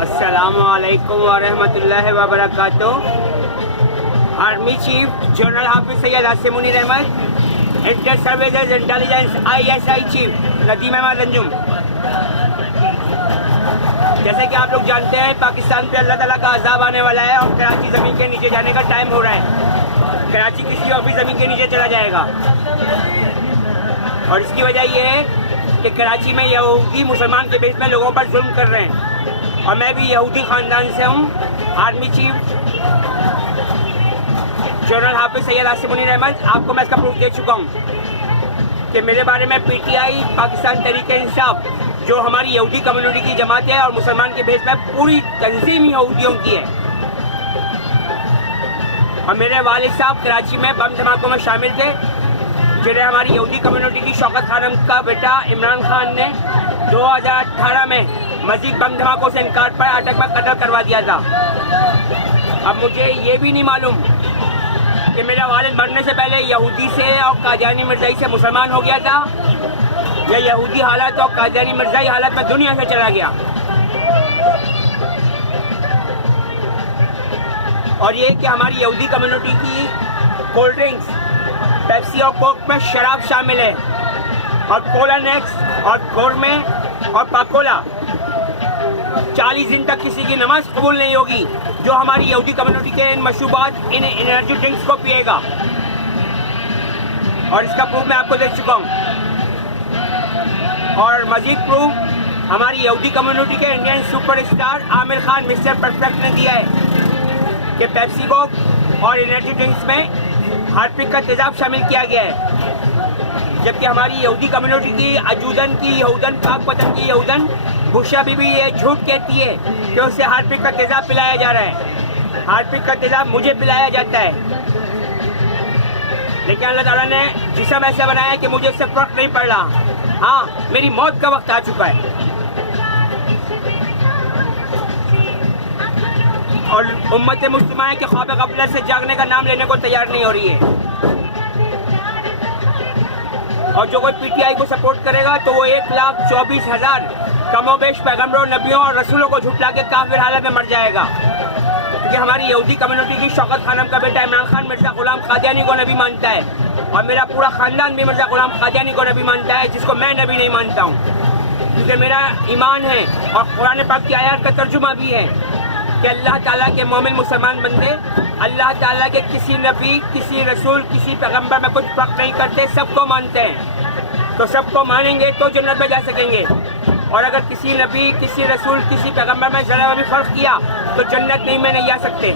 अस्सलामुअलैकुम वरहमतुल्लाहि वबरकातुह। Army chief general Hafiz Syed Asim Munir Ahmed, inter services intelligence ISI chief Nadeem Ahmed Anjum. जैसे कि आप लोग जानते हैं, पाकिस्तान पे अल्लाह ताला का अज़ाब आने वाला है और कराची ज़मीन के नीचे जाने का टाइम हो रहा है। कराची किसी और भी ज़मीन के नीचे चला जाएगा और इसकी वजह यह है कि कराची में यहूदी मुसलमान के बेस में लोगों पर जुल्म कर रहे हैं और मैं भी यहूदी ख़ानदान से हूँ। Army chief general Hafiz Syed Asim Munir Ahmad, आपको मैं इसका प्रूफ दे चुका हूँ कि मेरे बारे में PTI पाकिस्तान तहरीक इंसाफ जो हमारी यहूदी कम्युनिटी की जमात है और मुसलमान के बेस में पूरी तंजीम यहूदियों की है। और मेरे वालिद साहब कराची में बम धमाकों में शामिल थे, जिन्हें हमारी यहूदी कम्युनिटी की शौकत खानम का बेटा इमरान खान ने 2018 में मजीद बम धमाकों से इनकार पर अटक में कत्ल करवा दिया था। अब मुझे ये भी नहीं मालूम कि मेरा वालिद मरने से पहले यहूदी से और कादियानी मिर्ज़ाई से मुसलमान हो गया था या यहूदी हालत और कादियानी मिर्ज़ाई हालत में दुनिया से चला गया। और ये कि हमारी यहूदी कम्युनिटी की कोल्ड ड्रिंक्स, पेप्सी और कोक में शराब शामिल है और कोला नेक्स और गोरमे और पाकोला 40 दिन तक किसी की नमाज कबूल नहीं होगी जो हमारी यहूदी कम्युनिटी के इन मशरूबात, इन एनर्जी ड्रिंक्स को पिएगा। और इसका प्रूफ मैं आपको दे चुका हूँ। और मजीद प्रूफ हमारी यहूदी कम्युनिटी के Indian superstar Aamir Khan mister perfect ने दिया है कि पेप्सी कोक और एनर्जी ड्रिंक्स में हार्पिक का तेजाब शामिल किया गया है, जबकि हमारी यहूदी कम्युनिटी की अजूदन की यहूदन, पाक पतन की यहूदन बुशा बीबी ये झूठ कहती है कि उससे हार्पिक का तेजाब पिलाया जा रहा है। हार्पिक का तेजाब मुझे पिलाया जाता है, लेकिन अल्लाह ताला ने जिस्म ऐसा बनाया कि मुझे इससे फर्क नहीं पड़ रहा। हाँ, मेरी मौत का वक्त आ चुका है और उम्मत मुस्लिमा है कि ख्वाब गफलत से जागने का नाम लेने को तैयार नहीं हो रही है। और जो कोई PTI को सपोर्ट करेगा तो वो 1,24,000 कमोबेश पैगम्बरों, नबियों और रसूलों को झुटला के काफिर हालत में मर जाएगा। क्योंकि हमारी यहूदी कम्युनिटी की शौकत खानम का बेटा इमरान खान मिर्ज़ा ग़ुलाम कादियानी को नबी मानता है और मेरा पूरा ख़ानदान भी मिर्ज़ा ग़ुलाम कादियानी को नबी मानता है, जिसको मैं नबी नहीं मानता हूँ। क्योंकि मेरा ईमान है और कुरान पाक की आयत का तर्जुमा भी है कि अल्लाह ताला के मोमिन मुसलमान बंदे अल्लाह ताला के किसी नबी, किसी रसूल, किसी पैगम्बर में कुछ फ़र्क नहीं करते, सबको मानते हैं। तो सबको मानेंगे तो जन्नत में जा सकेंगे, और अगर किसी नबी, किसी रसूल, किसी पैगम्बर में ज़रा भी फ़र्क किया तो जन्नत नहीं में नहीं जा सकते।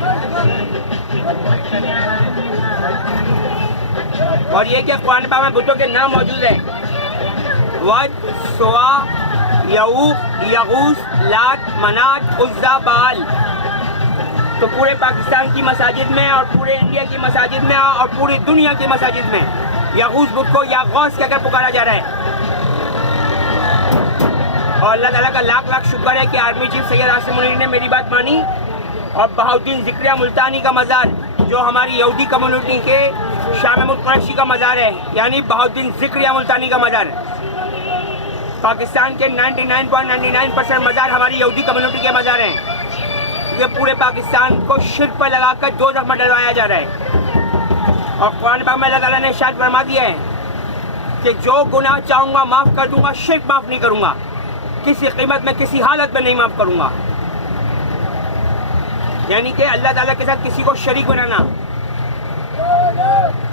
और ये कि कुरान पाक में बुतों के नाम मौजूद हैं, वद, सुवा, यऊक, यगूस, लात, मनात, उज़्ज़ा, बाल। तो पूरे पाकिस्तान की मसाजिद में और पूरे इंडिया की मसाजिद में और पूरी दुनिया की मसाजिद में यगूस बुत को या गौस कहकर पुकारा जा रहा है। और अल्लाह ताला का लाख लाख शुक्र है कि आर्मी चीफ सैयद आसिम मुनीर ने मेरी बात मानी और बहाउद्दीन ज़िक्रिया मुल्तानी का मज़ार, जो हमारी यहूदी कम्युनिटी के शाम कुरैशी का मज़ार है, यानी बहाउद्दीन ज़िक्रिया मुल्तानी का मज़ार, पाकिस्तान के 99.99% मज़ार हमारी यहूदी कम्युनिटी के मज़ार हैं। ये पूरे पाकिस्तान को शिर्क पर लगाकर दोज़ख में डलवाया जा रहा है। और कुरान पाक में अल्लाह ताला ने इरशाद फरमा दिया है कि जो गुनाह चाहूँगा माफ़ कर दूँगा, शिर्क माफ़ नहीं करूँगा, किसी कीमत में, किसी हालत में नहीं माफ़ करूँगा। यानी कि अल्लाह ताला के साथ किसी को शरीक बनाना।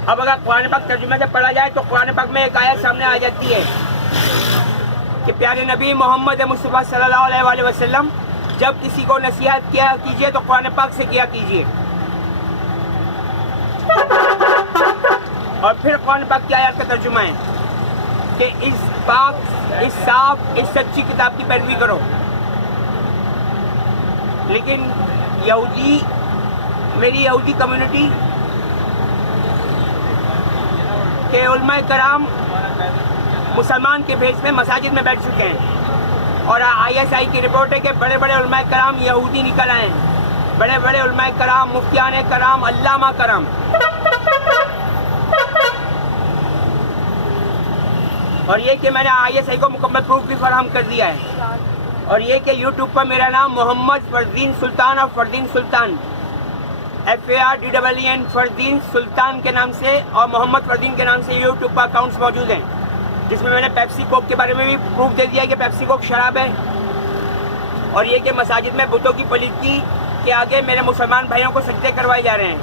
अब अगर कुरान पाक तर्जुमे से पढ़ा जाए तो कुरान पाक में एक आयत सामने आ जाती है कि प्यारे नबी मोहम्मद मुस्तफ़ा सल्लल्लाहु अलैहि वसल्लम जब किसी को नसीहत किया कीजिए तो कुरान पाक से किया कीजिए। और फिर कुरान पाक की आयत का तर्जुमा है कि इस पाक, इस साफ, इस सच्ची किताब की पैरवी करो। लेकिन यहूदी, मेरी यहूदी कम्युनिटी के उलमाए कराम मुसलमान के भेष में मसाजिद में बैठ चुके हैं और ISI की रिपोर्ट है कि बड़े बड़े उलमाए कराम यहूदी निकल आए हैं। बड़े बड़े उलमाए कराम, मुफ्तियान कराम, अल्लामा कराम। और ये कि मैंने ISI को मुकम्मल प्रूफ भी फराहम कर दिया है। और ये कि यूट्यूब पर मेरा नाम मोहम्मद फरदीन सुल्तान और फरदीन सुल्तान FARDEEN फरदीन सुल्तान के नाम से और मोहम्मद फरदीन के नाम से यूट्यूब पर अकाउंट्स मौजूद हैं, जिसमें मैंने पेप्सी कोक के बारे में भी प्रूफ दे दिया कि पेप्सी कोक शराब है। और ये कि मसाजिद में बुतों की पलीदगी के आगे मेरे मुसलमान भाइयों को सजदे करवाए जा रहे हैं।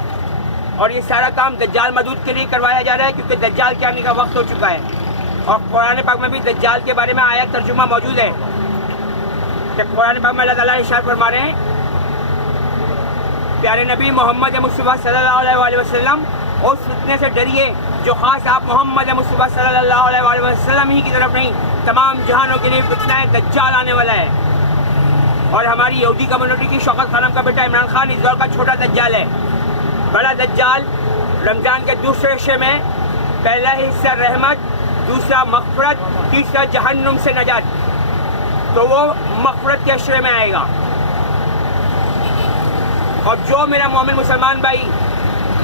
और ये सारा काम दज्जाल मदूद के लिए करवाया जा रहा है, क्योंकि दज्जाल के आने का वक्त हो चुका है। और कुरान पाक में भी दज्जाल के बारे में आयत तर्जुमा मौजूद है कि कुरान पाक में अल्लाह ताला इरशाद फरमा रहे हैं, प्यारे नबी मोहम्मद मुस्तफ़ा सल्लल्लाहु अलैहि वसल्लम उस फितने से डरिए जो ख़ास आप मोहम्मद मुस्तफ़ा सल्लल्लाहु अलैहि वसल्लम ही की तरफ नहीं, तमाम जहानों के लिए फितना है, दज्जाल आने वाला है। और हमारी यहूदी कम्युनिटी की शौकत खानम का बेटा इमरान खान इस दौर का छोटा दज्जाल है। बड़ा दज्जाल रमज़ान के दूसरे हिस्से में पहला हिस्सा रहमत, दूसरा मग़फ़िरत, तीसरा जहन्नुम से नजात, तो वो मग़फ़िरत के अशरे में आएगा। और जो मेरा मोमिन मुसलमान भाई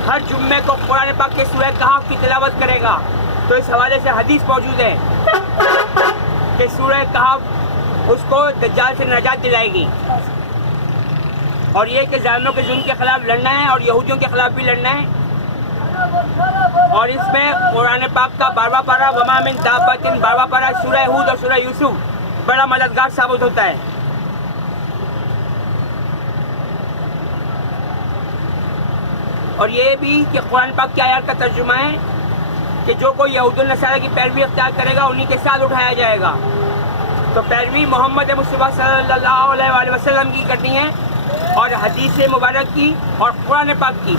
हर जुम्मे को कुरान पाक के सूरह कहफ की तिलावत करेगा, तो इस हवाले से हदीस मौजूद है कि सूरह कहफ उसको दज्जाल से नजात दिलाएगी। और ये कि ज़ालिमों के जुल्म के खिलाफ लड़ना है और यहूदियों के खिलाफ भी लड़ना है। और इसमें कुरान पाक का 12वां पारा वमा मिन दाब्बतिन 12वां पारा सूरह हूद और सूरह यूसुफ बड़ा मददगार साबित होता है। और ये भी कि कुरान पाक की आयत का तर्जुमा है कि जो कोई यहूदुल नसारा की पैरवी अख्तियार करेगा उन्हीं के साथ उठाया जाएगा। तो पैरवी मोहम्मद मुस्तफ़ा सल्लल्लाहु अलैहि वसल्लम की करनी है और हदीस मुबारक की और कुरान पाक की।